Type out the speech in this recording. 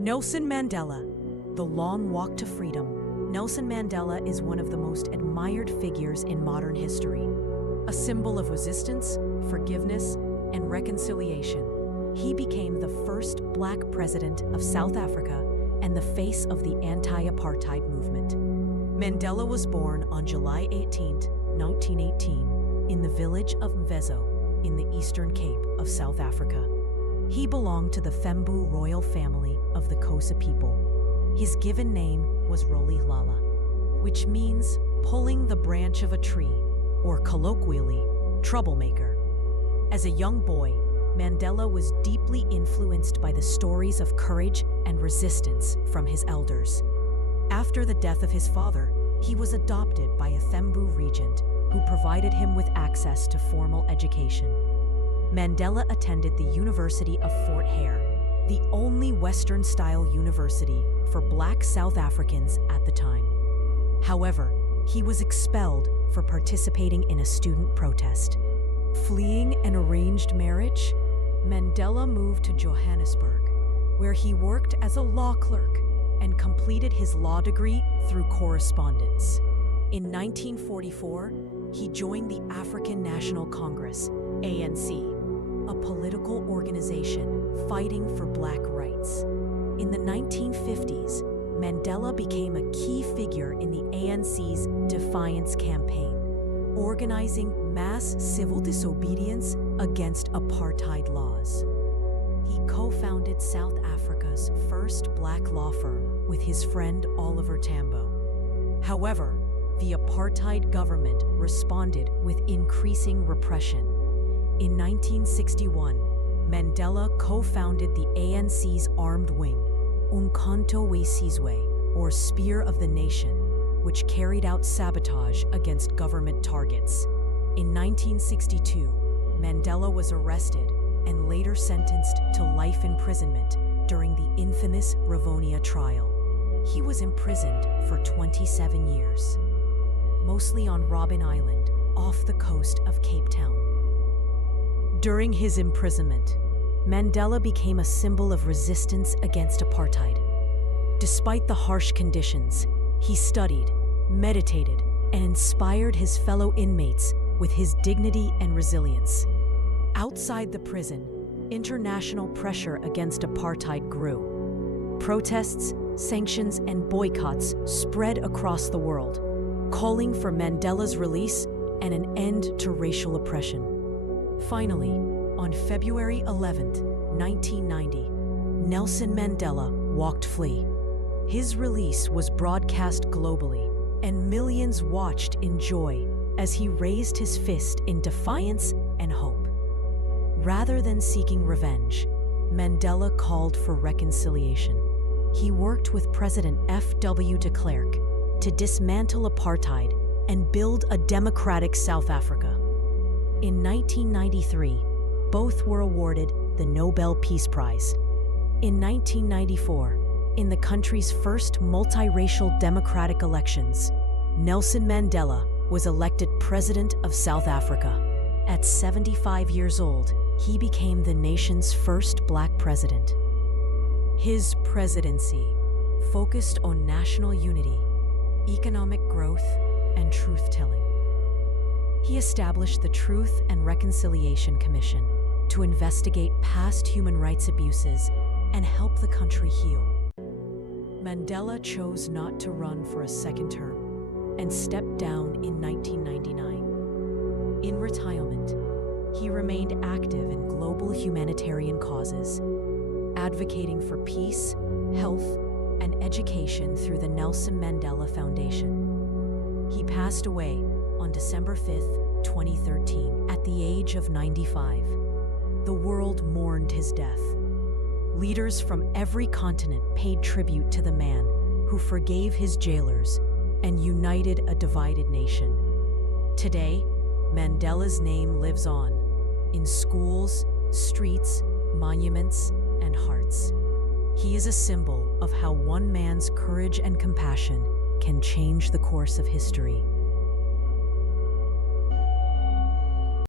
Nelson Mandela, the long walk to freedom. Nelson Mandela is one of the most admired figures in modern history. A symbol of resistance, forgiveness, and reconciliation, he became the first Black president of South Africa and the face of the anti-apartheid movement. Mandela was born on July 18, 1918, in the village of Mvezo in the Eastern Cape of South Africa. He belonged to the Fembu royal family of the Xhosa people. His given name was Rolihlahla, which means pulling the branch of a tree, or colloquially, troublemaker. As a young boy, Mandela was deeply influenced by the stories of courage and resistance from his elders. After the death of his father, he was adopted by a Fembu regent who provided him with access to formal education. Mandela attended the University of Fort Hare, the only Western-style university for Black South Africans at the time. However, he was expelled for participating in a student protest. Fleeing an arranged marriage, Mandela moved to Johannesburg, where he worked as a law clerk and completed his law degree through correspondence. In 1944, he joined the African National Congress, ANC, a political organization fighting for Black rights. In the 1950s, Mandela became a key figure in the ANC's Defiance campaign, organizing mass civil disobedience against apartheid laws. He co-founded South Africa's first Black law firm with his friend Oliver Tambo. However, the apartheid government responded with increasing repression. In 1961, Mandela co-founded the ANC's armed wing, Umkhonto weSizwe, or Spear of the Nation, which carried out sabotage against government targets. In 1962, Mandela was arrested and later sentenced to life imprisonment during the infamous Rivonia trial. He was imprisoned for 27 years, mostly on Robben Island, off the coast of Cape Town. During his imprisonment, Mandela became a symbol of resistance against apartheid. Despite the harsh conditions, he studied, meditated, and inspired his fellow inmates with his dignity and resilience. Outside the prison, international pressure against apartheid grew. Protests, sanctions, and boycotts spread across the world, calling for Mandela's release and an end to racial oppression. Finally, on February 11, 1990, Nelson Mandela walked free. His release was broadcast globally, and millions watched in joy as he raised his fist in defiance and hope. Rather than seeking revenge, Mandela called for reconciliation. He worked with President F.W. de Klerk to dismantle apartheid and build a democratic South Africa. In 1993, both were awarded the Nobel Peace Prize. In 1994, in the country's first multiracial democratic elections, Nelson Mandela was elected President of South Africa. At 75 years old, he became the nation's first Black president. His presidency focused on national unity, economic growth, and truth-telling. He established the Truth and Reconciliation Commission to investigate past human rights abuses and help the country heal. Mandela chose not to run for a second term and stepped down in 1999. In retirement, he remained active in global humanitarian causes, advocating for peace, health, and education through the Nelson Mandela Foundation. He passed away on December 5, 2013, at the age of 95. The world mourned his death. Leaders from every continent paid tribute to the man who forgave his jailers and united a divided nation. Today, Mandela's name lives on in schools, streets, monuments, and hearts. He is a symbol of how one man's courage and compassion can change the course of history.